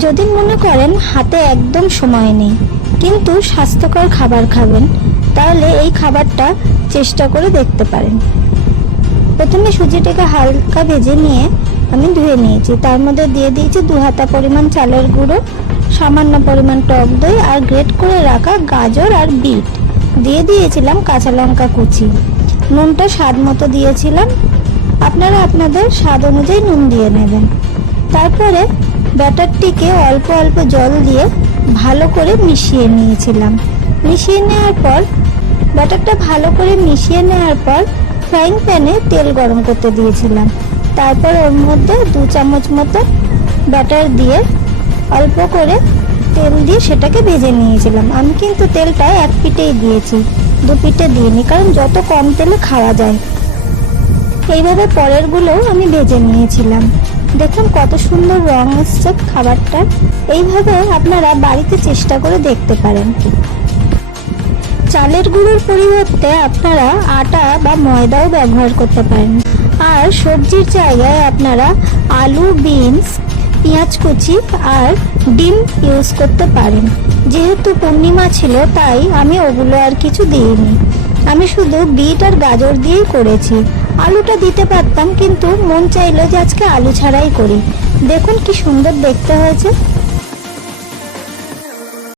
যদি মনে করেন হাতে একদম সময় নেই কিন্তু স্বাস্থ্যকর খাবার খাবেন, তাহলে এই খাবারটা চেষ্টা করে দেখতে পারেন। প্রথমে সুজিটাকে হালকা ভেজে নিয়ে আমি ধুয়ে নিয়েছি। তার মধ্যে দিয়ে দিয়েছি 2 হাতা পরিমাণ চালের গুঁড়ো, সামান্য পরিমাণ টক দই আর গ্রেট করে রাখা গাজর আর বিট। দিয়ে দিয়েছিলাম কাঁচা লঙ্কা কুচি। নুনটা স্বাদ মতো দিয়েছিলাম, আপনারা আপনাদের স্বাদ অনুযায়ী নুন দিয়ে নেবেন। তারপরে ব্যাটারটিকে অল্প অল্প জল দিয়ে ভালো করে মিশিয়ে নিয়েছিলাম। মিশিয়ে নেওয়ার পর ব্যাটারটা ভালো করে মিশিয়ে নেওয়ার পর ফ্রাইং প্যানে তেল গরম করতে দিয়েছিলাম। তারপর ওর মধ্যে 2 চামচ মতো ব্যাটার দিয়ে অল্প করে তেল দিয়ে সেটাকে ভেজে নিয়েছিলাম। আমি কিন্তু তেলটা এক পিঠেই দিয়েছি, 2 পিঠে দিইনি, কারণ যত কম তেলে খাওয়া যায়। এইভাবে পরেরগুলোও আমি ভেজে নিয়েছিলাম। দেখুন কত সুন্দর রং এসছে খাবারটা। এইভাবে আপনারা বাড়িতে চেষ্টা করে দেখতে পারেন। চালের গুঁড়োর পরিবর্তে আপনারা আটা বা ময়দাও ব্যবহার করতে পারেন। আর সবজির জায়গায় আপনারা আলু, বিনস, পেঁয়াজ কুচি আর ডিম ইউজ করতে পারেন। যেহেতু পূর্ণিমা ছিল তাই আমি ওগুলো আর কিছু দিইনি, আমি শুধু বিট আর গাজর দিয়েই করেছি। আলুটা দিতে পারতাম কিন্তু মন চাইলো যে আজকে আলু ছাড়াই করি। দেখুন কি সুন্দর দেখতে হয়েছে।